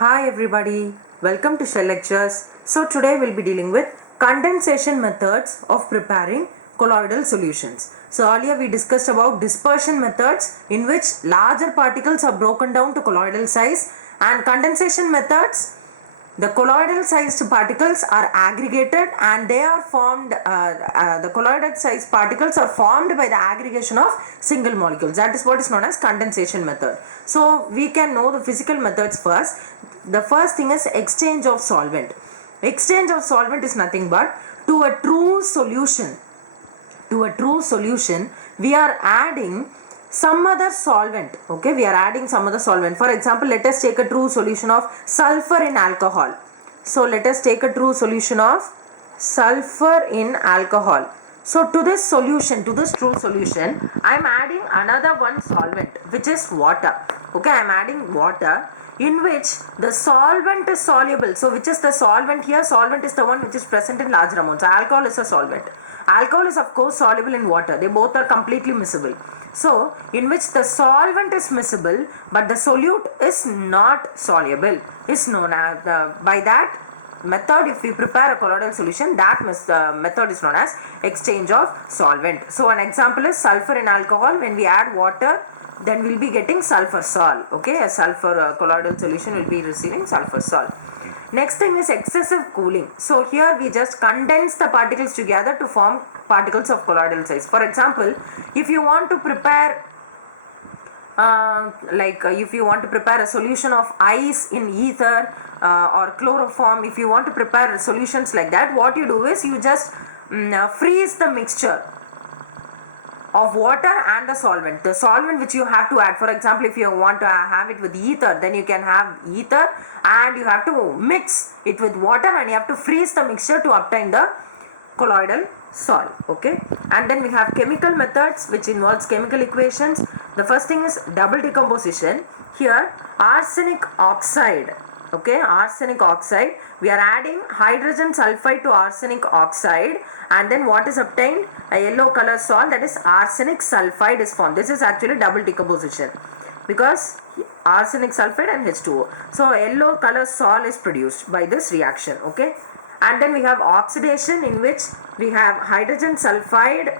Hi everybody, welcome to Shell Lectures. So today we'll be dealing with condensation methods of preparing colloidal solutions. So earlier we discussed about dispersion methods in which larger particles are broken down to colloidal size, and condensation methods, the colloidal sized particles are aggregated and they are formed, the colloidal sized particles are formed by the aggregation of single molecules. That is what is known as condensation method. So we can know the physical methods first. The first thing is exchange of solvent. Exchange of solvent is nothing but to a true solution. To a true solution, we are adding some other solvent. Okay, we are adding some other solvent. For example, let us take a true solution of sulfur in alcohol. So let us take a true solution of sulfur in alcohol. So to this solution, to this true solution, I am adding another one solvent, which is water. Okay, I am adding water in which the solvent is soluble. So which is the solvent here? Solvent is the one which is present in larger amounts. Alcohol is a solvent. Alcohol is of course soluble in water. They both are completely miscible. So in which the solvent is miscible but the solute is not soluble is known as, by that method, if we prepare a colloidal solution, that method is known as exchange of solvent. So an example is sulfur in alcohol. When we add water, then we will be getting sulfur sol. Okay, a sulfur colloidal solution will be receiving sulfur sol. Next thing is excessive cooling. So here we just condense the particles together to form particles of colloidal size. For example, if you want to prepare if you want to prepare a solution of ice in ether or chloroform, if you want to prepare solutions like that, what you do is you just freeze the mixture of water and the solvent. The solvent which you have to add, for example, if you want to have it with ether, then you can have ether and you have to mix it with water and you have to freeze the mixture to obtain the colloidal sol. Okay, and then we have chemical methods which involves chemical equations. The first thing is double decomposition. Here arsenic oxide, okay, arsenic oxide, we are adding hydrogen sulfide to arsenic oxide, and then what is obtained? A yellow color salt, that is arsenic sulfide is formed. This is actually double decomposition because arsenic sulfide and H2O. So yellow color salt is produced by this reaction. Okay, and then we have oxidation, in which we have hydrogen sulfide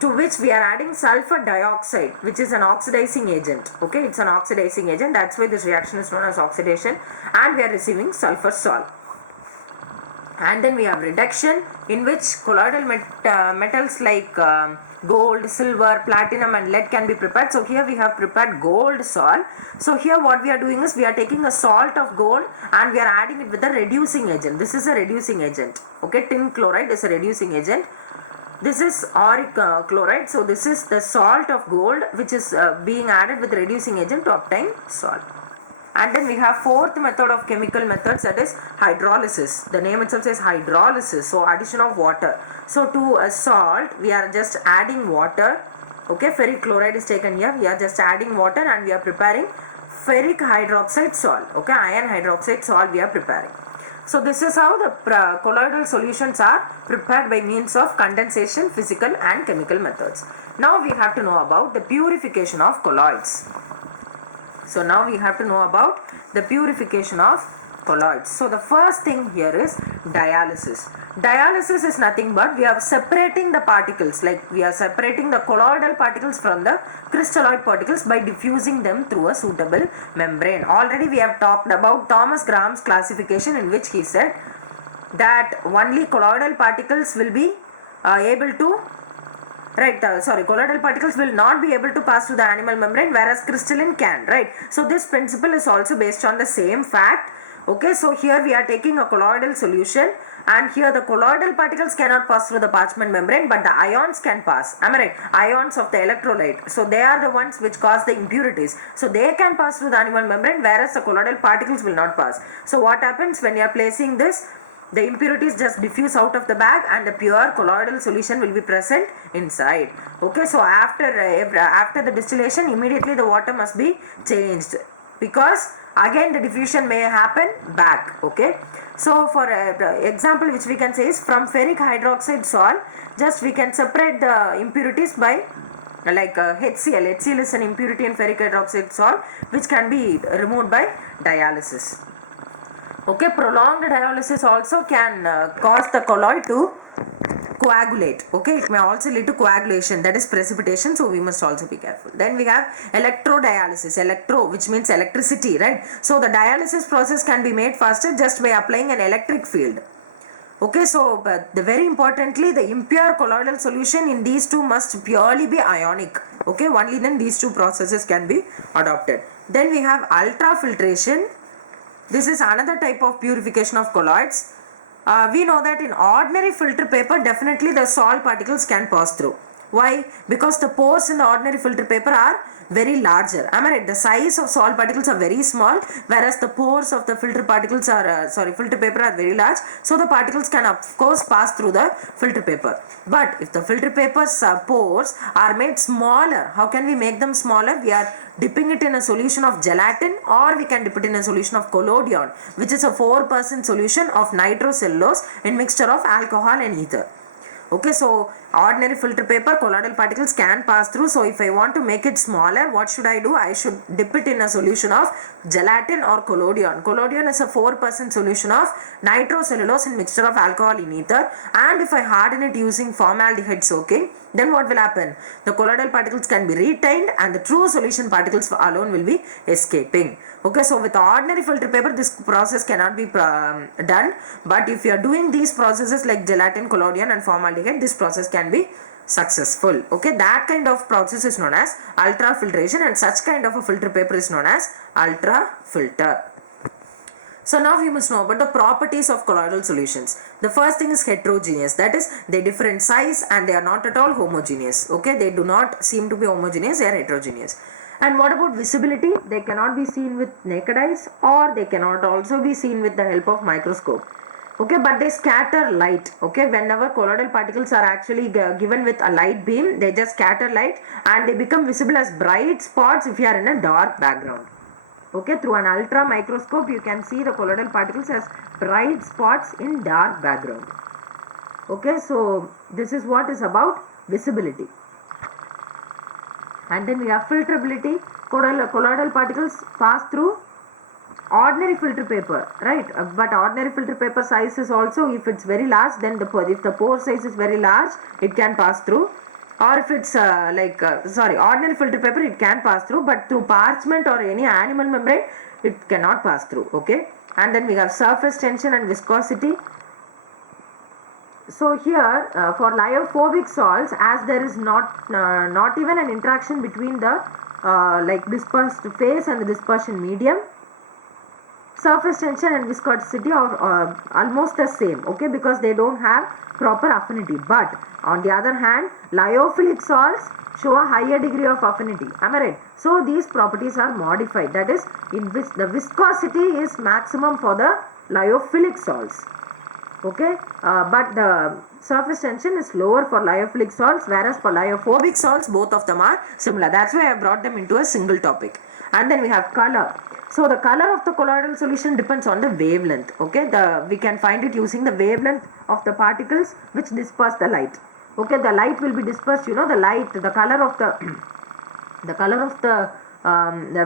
to which we are adding sulfur dioxide, which is an oxidizing agent. Okay, it's an oxidizing agent. That's why this reaction is known as oxidation, and we are receiving sulfur salt. And then we have reduction, in which colloidal metals like gold, silver, platinum and lead can be prepared. So here we have prepared gold salt. So here what we are doing is we are taking a salt of gold and we are adding it with a reducing agent. This is a reducing agent. Okay, tin chloride is a reducing agent. This is auric chloride. So this is the salt of gold which is being added with reducing agent to obtain salt. And then we have fourth method of chemical methods, that is hydrolysis. The name itself says hydrolysis. So addition of water. So to a salt we are just adding water. Okay, ferric chloride is taken here. We are just adding water and we are preparing ferric hydroxide salt. Okay, iron hydroxide salt we are preparing. So this is how the colloidal solutions are prepared by means of condensation, physical and chemical methods. Now we have to know about the purification of colloids. So now we have to know about the purification of colloids. So the first thing here is dialysis. Dialysis is nothing but we are separating the particles, like we are separating the colloidal particles from the crystalloid particles by diffusing them through a suitable membrane. Already we have talked about Thomas Graham's classification, in which he said that only colloidal particles will be able to colloidal particles will not be able to pass through the animal membrane, whereas crystalline can, right? So this principle is also based on the same fact. Okay, so here we are taking a colloidal solution and here the colloidal particles cannot pass through the parchment membrane, but the ions can pass. Am I right? Ions of the electrolyte. So they are the ones which cause the impurities. So they can pass through the animal membrane, whereas the colloidal particles will not pass. So what happens when you are placing this? The impurities just diffuse out of the bag and the pure colloidal solution will be present inside. Okay, so after the distillation, immediately the water must be changed, because again the diffusion may happen back. Okay, so for example which we can say is from ferric hydroxide salt, just we can separate the impurities by HCl. HCl is an impurity in ferric hydroxide salt which can be removed by dialysis. Okay, prolonged dialysis also can cause the colloid to coagulate. Okay, it may also lead to coagulation, that is precipitation, so we must also be careful. Then we have electrodialysis, electro, which means electricity, right? So the dialysis process can be made faster just by applying an electric field. Okay, so but the very importantly, the impure colloidal solution in these two must purely be ionic. Okay, only then these two processes can be adopted. Then we have ultrafiltration. This is another type of purification of colloids. We know that in ordinary filter paper, definitely the salt particles can pass through. Why? Because the pores in the ordinary filter paper are very larger. Am I right? The size of salt particles are very small, whereas the pores of the filter particles are, filter paper are very large. So the particles can of course pass through the filter paper. But if the filter paper's pores are made smaller, how can we make them smaller? We are dipping it in a solution of gelatin, or we can dip it in a solution of collodion, which is a 4% solution of nitrocellulose in mixture of alcohol and ether. Okay, so ordinary filter paper colloidal particles can pass through. So if I want to make it smaller, what should I do? I should dip it in a solution of gelatin or collodion. Collodion is a 4% solution of nitrocellulose in mixture of alcohol in ether, and if I harden it using formaldehyde soaking, then what will happen? The colloidal particles can be retained and the true solution particles alone will be escaping. Okay, so with ordinary filter paper this process cannot be done, but if you are doing these processes like gelatin, collodion and formaldehyde, this process can be successful. Okay, that kind of process is known as ultrafiltration, and such kind of a filter paper is known as ultrafilter. So now we must know about the properties of colloidal solutions. The first thing is heterogeneous, that is they differ in size and they are not at all homogeneous. Okay, they do not seem to be homogeneous, they are heterogeneous. And what about visibility? They cannot be seen with naked eyes, or they cannot also be seen with the help of microscope. Okay, but they scatter light. Okay, whenever colloidal particles are actually given with a light beam, they just scatter light and they become visible as bright spots if you are in a dark background. Okay, through an ultra microscope you can see the colloidal particles as bright spots in dark background. Okay, so this is what is about visibility. And then we have filtrability. Colloidal particles pass through ordinary filter paper, right? But ordinary filter paper size is also, if it's very large, then if the pore size is very large, it can pass through. Or if it's ordinary filter paper, it can pass through, but through parchment or any animal membrane, it cannot pass through. Okay, and then we have surface tension and viscosity. So here for lyophobic salts, as there is not even an interaction between the dispersed phase and the dispersion medium, surface tension and viscosity are almost the same. Okay, because they don't have proper affinity. But on the other hand, lyophilic salts show a higher degree of affinity. Am I right? So these properties are modified. That is, in which the viscosity is maximum for the lyophilic salts. Okay, but the surface tension is lower for lyophilic salts, whereas for lyophobic salts both of them are similar. That's why I brought them into a single topic. And then we have color. So the color of the colloidal solution depends on the wavelength. Okay, we can find it using the wavelength of the particles which disperse the light. Okay, the light will be dispersed. You know, the light, the color of the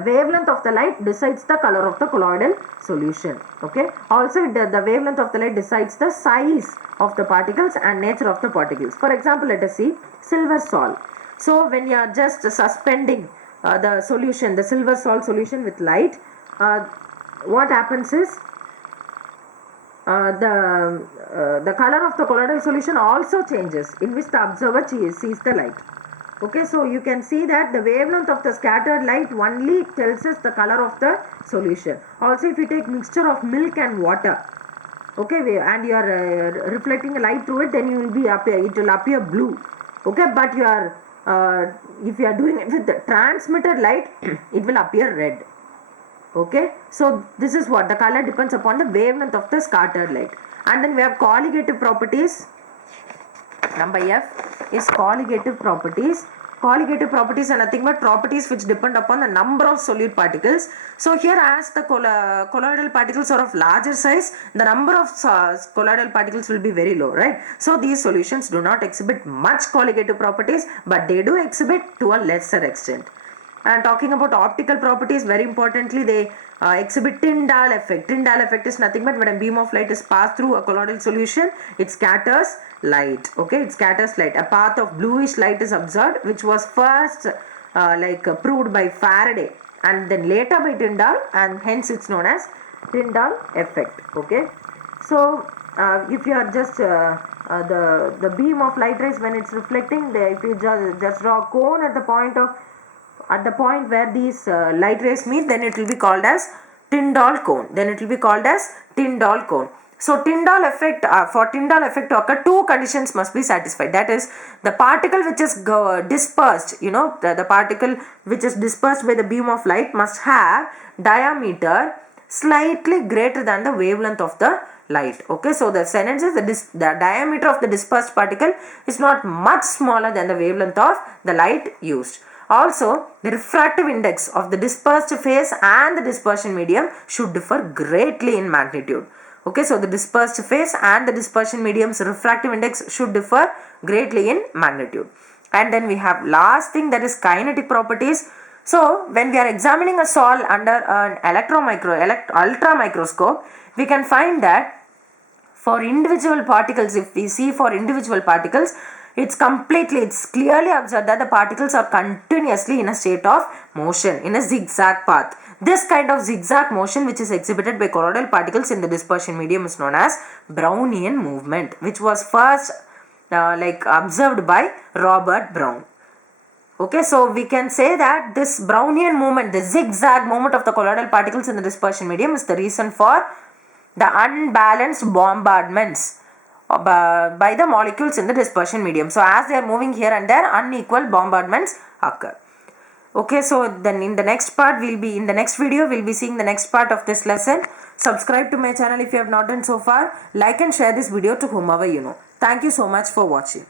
wavelength of the light decides the color of the colloidal solution. Okay, also the wavelength of the light decides the size of the particles and nature of the particles. For example, let us see silver salt. So when you are just suspending the solution, the silver salt solution with light, what happens is the color of the colloidal solution also changes, in which the observer sees the light. Okay, so you can see that the wavelength of the scattered light only tells us the color of the solution. Also, if you take mixture of milk and water, okay, and you are reflecting a light through it, then it will appear blue. Okay, but if you are doing it with the transmitted light, it will appear red. Okay, so this is what the color depends upon the wavelength of the scattered light. And then we have colligative properties. Number F is colligative properties. Colligative properties are nothing but properties which depend upon the number of solute particles. So here, as the colloidal particles are of larger size, the number of colloidal particles will be very low, right? So these solutions do not exhibit much colligative properties, but they do exhibit to a lesser extent. And talking about optical properties, very importantly, they exhibit Tyndall effect. Tyndall effect is nothing but when a beam of light is passed through a colloidal solution, it scatters light. Okay, it scatters light. A path of bluish light is observed, which was first proved by Faraday and then later by Tyndall, and hence it's known as Tyndall effect. Okay, so if you are just the beam of light rays when it's reflecting, if you just draw a cone at the point where these light rays meet, then it will be called as Tyndall cone. So Tyndall effect, for Tyndall effect to occur, two conditions must be satisfied. That is, the particle which is dispersed, the particle which is dispersed by the beam of light must have diameter slightly greater than the wavelength of the light. Okay, so the sentence is the diameter of the dispersed particle is not much smaller than the wavelength of the light used. Also, the refractive index of the dispersed phase and the dispersion medium should differ greatly in magnitude. Okay, so the dispersed phase and the dispersion medium's refractive index should differ greatly in magnitude. And then we have last thing, that is kinetic properties. So when we are examining a sol under an ultra microscope, we can find that for individual particles, if we see for individual particles, it's clearly observed that the particles are continuously in a state of motion, in a zigzag path. This kind of zigzag motion which is exhibited by colloidal particles in the dispersion medium is known as Brownian movement, which was first observed by Robert Brown. Okay, so we can say that this Brownian movement, the zigzag movement of the colloidal particles in the dispersion medium, is the reason for the unbalanced bombardments by the molecules in the dispersion medium. So as they are moving here and there, unequal bombardments occur. Okay, so then in the next video we'll be seeing the next part of this lesson. Subscribe to my channel if you have not done so far. Like and share this video to whomever you know. Thank you so much for watching.